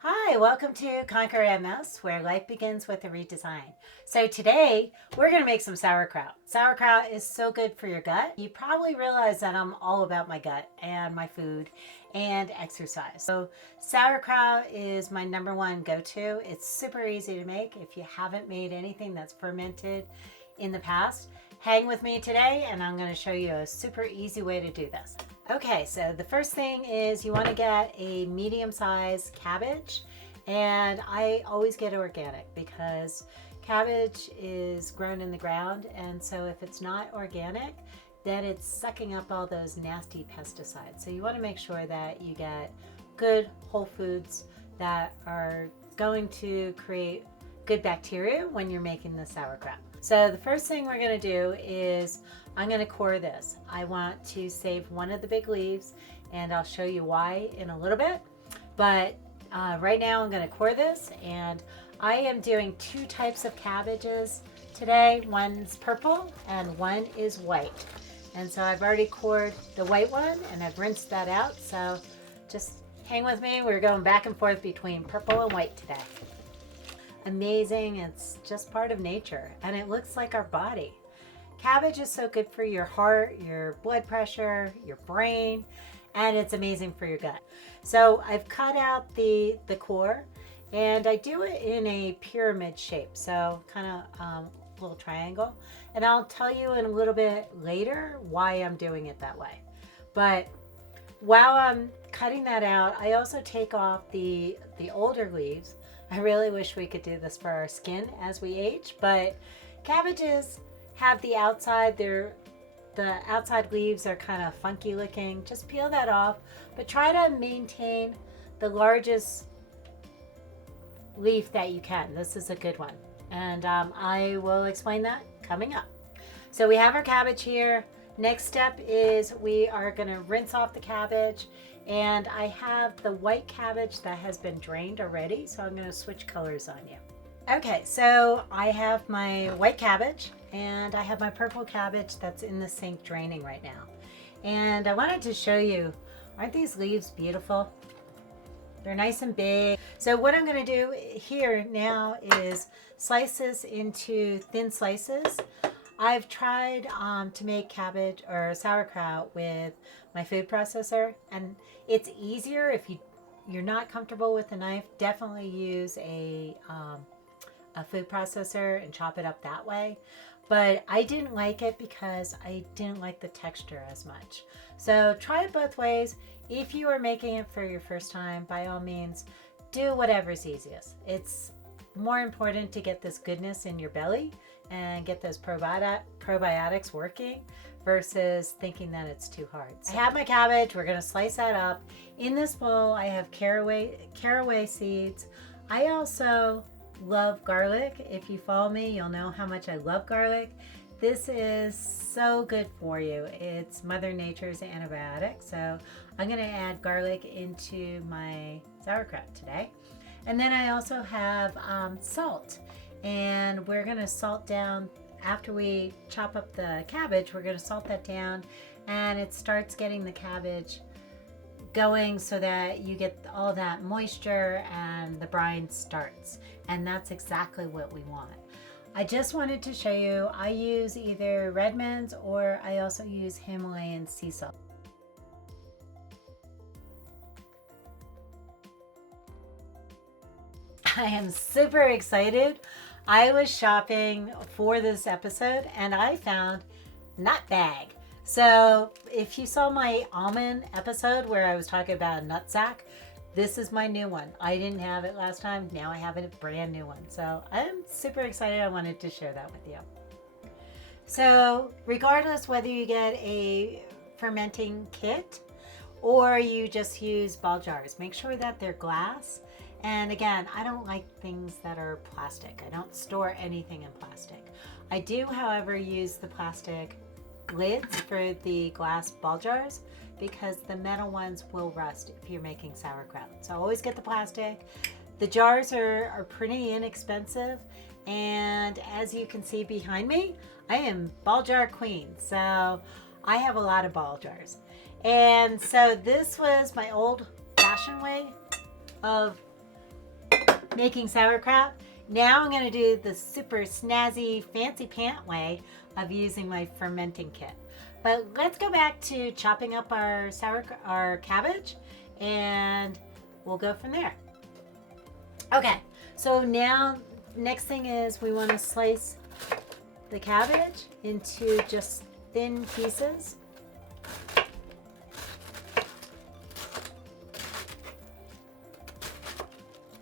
Hi, welcome to Conquer MS, where life begins with a redesign. So today, we're going to make some sauerkraut. Sauerkraut is so good for your gut. You probably realize that I'm all about my gut and my food and exercise. So sauerkraut is my number one go-to. It's super easy to make. If you haven't made anything that's fermented in the past, hang with me today and I'm going to show you a super easy way to do this. Okay, so the first thing is you want to get a medium-sized cabbage, and I always get organic because cabbage is grown in the ground, and so if it's not organic, then it's sucking up all those nasty pesticides. So you want to make sure that you get good whole foods that are going to create good bacteria when you're making the sauerkraut. So the first thing we're going to do is I'm going to core this. I want to save one of the big leaves, and I'll show you why in a little bit. But right now I'm going to core this, and I am doing two types of cabbages today. One's purple and one is white. And so I've already cored the white one and I've rinsed that out. So just hang with me. We're going back and forth between purple and white today. Amazing. It's just part of nature, and it looks like our body. Cabbage is so good for your heart, your blood pressure, your brain, and it's amazing for your gut. So I've cut out the core, and I do it in a pyramid shape, so kind of little triangle. And I'll tell you in a little bit later why I'm doing it that way. But while I'm cutting that out, I also take off the older leaves. I really wish we could do this for our skin as we age, but cabbages have the outside, the outside leaves are kind of funky looking. Just peel that off, but try to maintain the largest leaf that you can. This is a good one, and I will explain that coming up. So we have our cabbage here. Next step is we are going to rinse off the cabbage, and I have the white cabbage that has been drained already, so I'm going to switch colors on you. Okay, so I have my white cabbage and I have my purple cabbage that's in the sink draining right now. And I wanted to show you, aren't these leaves beautiful? They're nice and big. So what I'm going to do here now is slice this into thin slices. I've tried to make cabbage or sauerkraut with my food processor, and it's easier if you're not comfortable with a knife. Definitely use a food processor and chop it up that way. But I didn't like it because I didn't like the texture as much. So try it both ways. If you are making it for your first time, by all means, do whatever's easiest. It's more important to get this goodness in your belly and get those probiotics working versus thinking that it's too hard. So I have my cabbage. We're going to slice that up. In this bowl, I have caraway seeds. I also love garlic. If you follow me, you'll know how much I love garlic. This is so good for you. It's Mother Nature's antibiotic. So I'm going to add garlic into my sauerkraut today. And then I also have salt. And we're going to salt down, after we chop up the cabbage, we're going to salt that down, and it starts getting the cabbage going so that you get all that moisture and the brine starts. And that's exactly what we want. I just wanted to show you, I use either Redmond's or I also use Himalayan sea salt. I am super excited. I was shopping for this episode and I found nut bag. So if you saw my almond episode where I was talking about a nut sack, this is my new one. I didn't have it last time. Now I have a brand new one. So I'm super excited. I wanted to share that with you. So regardless whether you get a fermenting kit or you just use ball jars, make sure that they're glass. And again, I don't like things that are plastic. I don't store anything in plastic. I do, however, use the plastic lids for the glass ball jars because the metal ones will rust if you're making sauerkraut. So always get the plastic. The jars are pretty inexpensive. And as you can see behind me, I am ball jar queen. So I have a lot of ball jars. And so this was my old fashioned way of making sauerkraut. Now I'm going to do the super snazzy, fancy pant way of using my fermenting kit. But let's go back to chopping up our cabbage, and we'll go from there. Okay, so now next thing is we want to slice the cabbage into just thin pieces.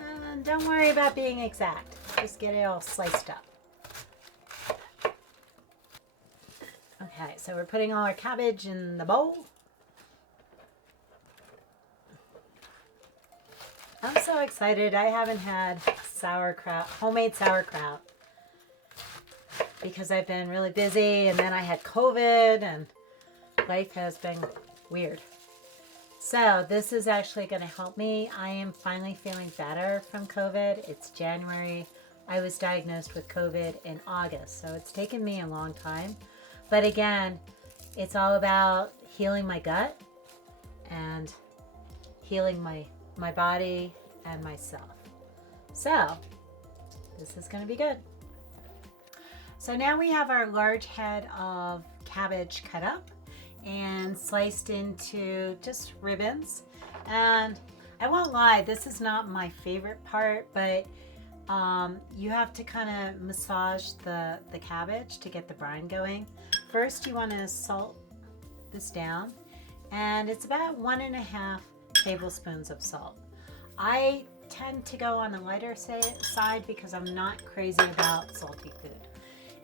And don't worry about being exact, just get it all sliced up. Okay, so we're putting all our cabbage in the bowl. I'm so excited. I haven't had sauerkraut, homemade sauerkraut, because I've been really busy, and then I had COVID and life has been weird. So this is actually going to help me. I am finally feeling better from COVID. It's January. I was diagnosed with COVID in August, so it's taken me a long time. But again, it's all about healing my gut and healing my body and myself. So this is going to be good. So now we have our large head of cabbage cut up and sliced into just ribbons. And I won't lie, this is not my favorite part, but you have to kind of massage the cabbage to get the brine going. First, you want to salt this down, and it's about 1.5 tablespoons of salt. I tend to go on the lighter side because I'm not crazy about salty food.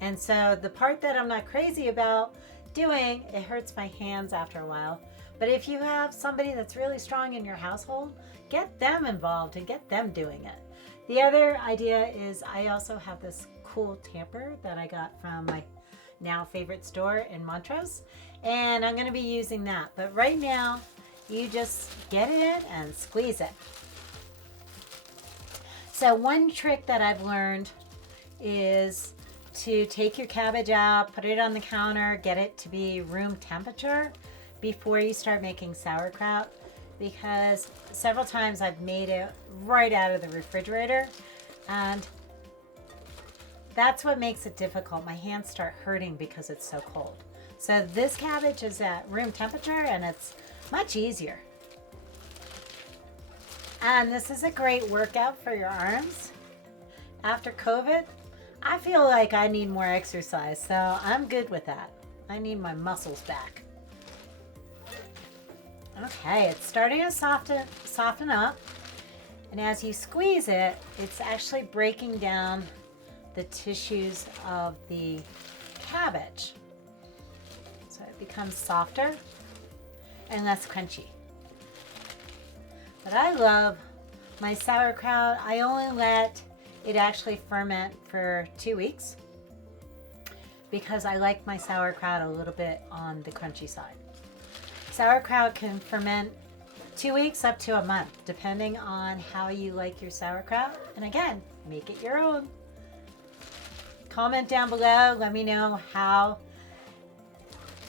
And so the part that I'm not crazy about doing, it hurts my hands after a while. But if you have somebody that's really strong in your household, get them involved and get them doing it. The other idea is I also have this cool tamper that I got from my now favorite store in Montrose, and I'm going to be using that. But right now, you just get it in and squeeze it. So one trick that I've learned is to take your cabbage out, put it on the counter, get it to be room temperature before you start making sauerkraut, because several times I've made it right out of the refrigerator, and that's what makes it difficult. My hands start hurting because it's so cold. So this cabbage is at room temperature and it's much easier. And this is a great workout for your arms. After COVID, I feel like I need more exercise, so I'm good with that. I need my muscles back. Okay, it's starting to soften up. And as you squeeze it, it's actually breaking down the tissues of the cabbage. So it becomes softer and less crunchy. But I love my sauerkraut. I only let it actually ferment for 2 weeks because I like my sauerkraut a little bit on the crunchy side. Sauerkraut can ferment 2 weeks up to a month, depending on how you like your sauerkraut. And again, make it your own. Comment down below, let me know how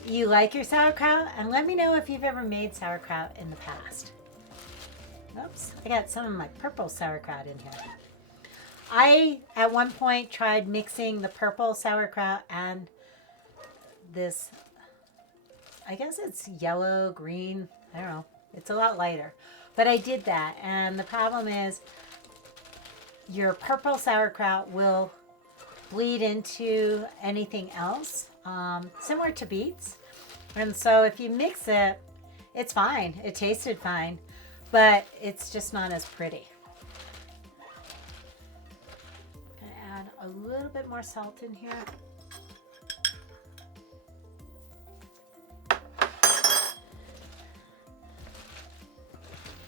you like your sauerkraut, and let me know if you've ever made sauerkraut in the past. Oops, I got some of my purple sauerkraut in here. I, at one point, tried mixing the purple sauerkraut and this, I guess it's yellow, green, I don't know. It's a lot lighter. But I did that, and the problem is your purple sauerkraut will bleed into anything else, similar to beets. And so if you mix it, it's fine. It tasted fine, but it's just not as pretty. I'm gonna add a little bit more salt in here.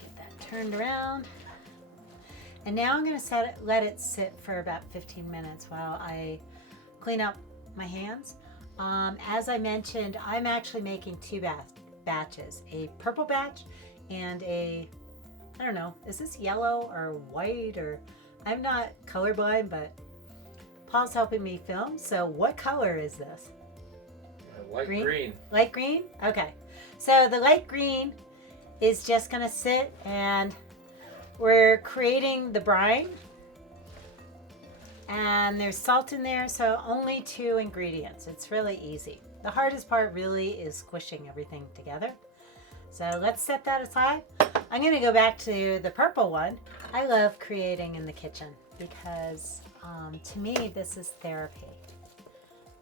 Get that turned around. And now I'm going to let it sit for about 15 minutes while I clean up my hands. As I mentioned, I'm actually making two batches, a purple batch and a, I don't know, is this yellow or white, or I'm not colorblind, but Paul's helping me film. So what color is this? Light green. Light green? Okay. So the light green is just going to sit, and we're creating the brine And there's salt in there, so only 2 ingredients. It's really easy. The hardest part really is squishing everything together. So let's set that aside. I'm going to go back to the purple one. I love creating in the kitchen because to me this is therapy.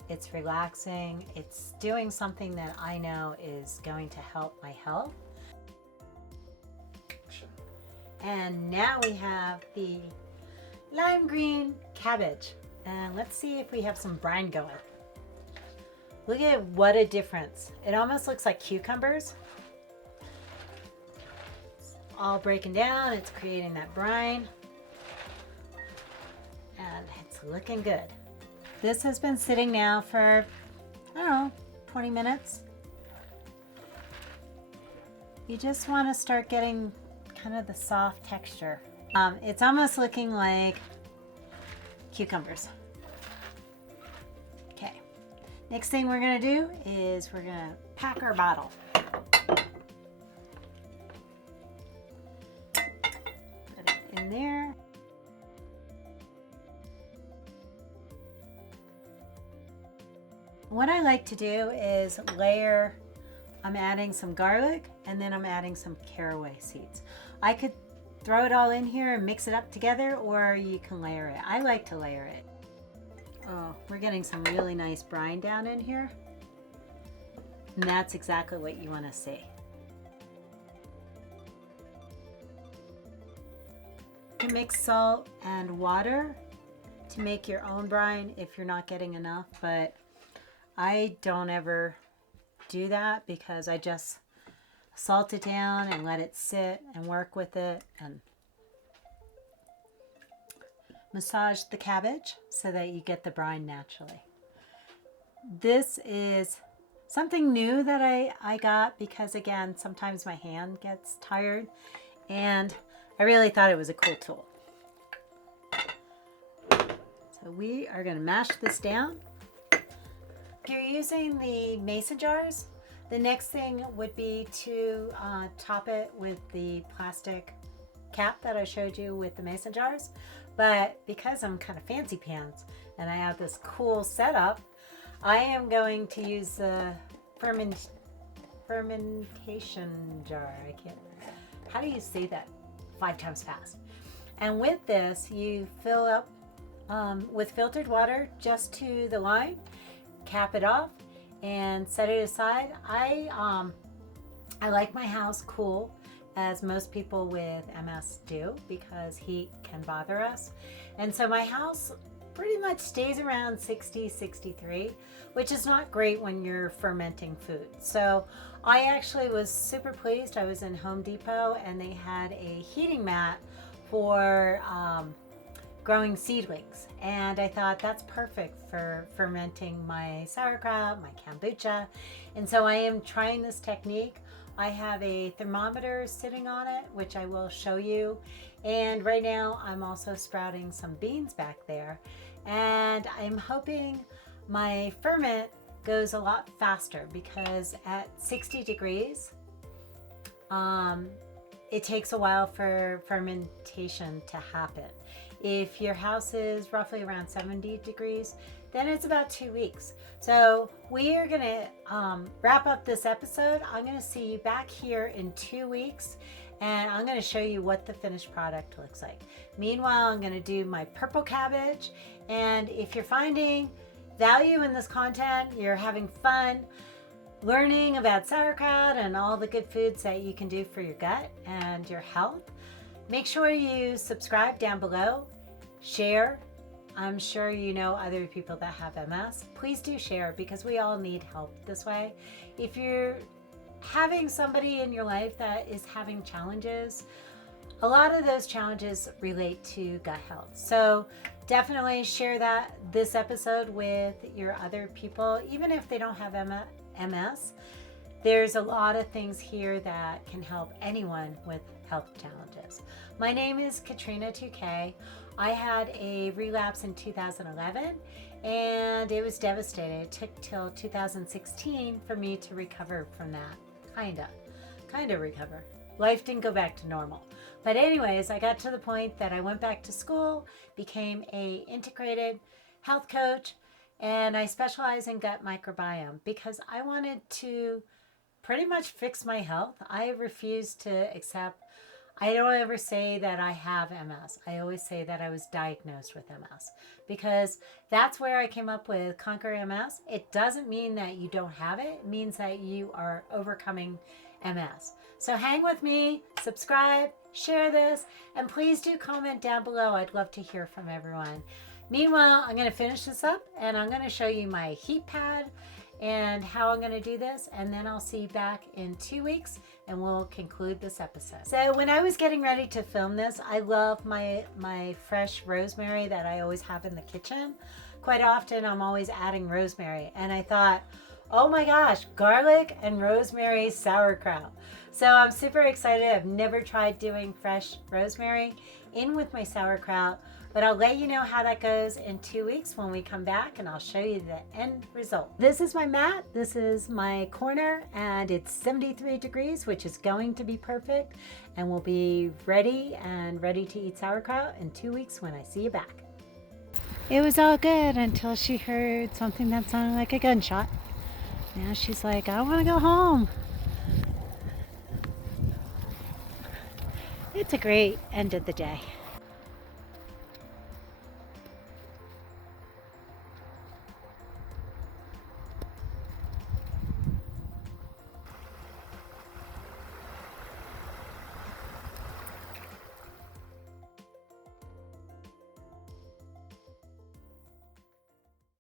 It's relaxing. It's doing something that I know is going to help my health. And now we have the lime green cabbage. And let's see if we have some brine going. Look at what a difference. It almost looks like cucumbers. It's all breaking down. It's creating that brine. And it's looking good. This has been sitting now for, I don't know, 20 minutes. You just want to start getting kind of the soft texture. It's almost looking like cucumbers. Okay, next thing we're gonna do is we're gonna pack our bottle. Put it in there. What I like to do is layer. I'm adding some garlic and then I'm adding some caraway seeds. I could throw it all in here and mix it up together, or you can layer it. I like to layer it. Oh, we're getting some really nice brine down in here. And that's exactly what you want to see. You can mix salt and water to make your own brine if you're not getting enough, but I don't ever do that because I just salt it down and let it sit and work with it and massage the cabbage so that you get the brine naturally. This is something new that I got because, again, sometimes my hand gets tired and I really thought it was a cool tool. So we are going to mash this down. If you're using the mason jars, the next thing would be to top it with the plastic cap that I showed you with the mason jars. But because I'm kind of fancy pants and I have this cool setup, I am going to use the fermentation jar. I can't, how do you say that 5 times fast? And with this, you fill up with filtered water just to the line, cap it off, and set it aside. I like my house cool, as most people with MS do, because heat can bother us. And so my house pretty much stays around 60, 63, which is not great when you're fermenting food. So I actually was super pleased. I was in Home Depot and they had a heating mat for growing seedlings, and I thought that's perfect for fermenting my sauerkraut, my kombucha. And so I am trying this technique. I have a thermometer sitting on it, which I will show you, and right now I'm also sprouting some beans back there, and I'm hoping my ferment goes a lot faster because at 60 degrees it takes a while for fermentation to happen. If your house is roughly around 70 degrees, then it's about 2 weeks. So we are going to wrap up this episode. I'm going to see you back here in 2 weeks, and I'm going to show you what the finished product looks like. Meanwhile, I'm going to do my purple cabbage. And if you're finding value in this content, you're having fun learning about sauerkraut and all the good foods that you can do for your gut and your health, make sure you subscribe down below, share. I'm sure you know other people that have MS. Please do share because we all need help this way. If you're having somebody in your life that is having challenges, a lot of those challenges relate to gut health. So definitely share this episode with your other people, even if they don't have MS. There's a lot of things here that can help anyone with health challenges. My name is Katrina Toucke. I had a relapse in 2011 and it was devastating. It took till 2016 for me to recover from that. Kind of recover. life didn't go back to normal. But anyways, I got to the point that I went back to school, became a integrated health coach, and I specialize in gut microbiome because I wanted to pretty much fix my health. I refuse to accept, I don't ever say that I have MS. I always say that I was diagnosed with MS because that's where I came up with Conquer MS. It doesn't mean that you don't have it. It means that you are overcoming MS. So hang with me, subscribe, share this, and please do comment down below. I'd love to hear from everyone. Meanwhile, I'm going to finish this up and I'm going to show you my heat pad and how I'm going to do this, and then I'll see you back in 2 weeks and we'll conclude this episode. So when I was getting ready to film this, I love my fresh rosemary that I always have in the kitchen. Quite often I'm always adding rosemary, and I thought, oh my gosh, garlic and rosemary sauerkraut. So I'm super excited. I've never tried doing fresh rosemary in with my sauerkraut, but I'll let you know how that goes in 2 weeks when we come back, and I'll show you the end result. This is my mat. This is my corner, and it's 73 degrees, which is going to be perfect, and we'll be ready to eat sauerkraut in 2 weeks when I see you back. It was all good until she heard something that sounded like a gunshot. Now she's like, I want to go home. It's a great end of the day.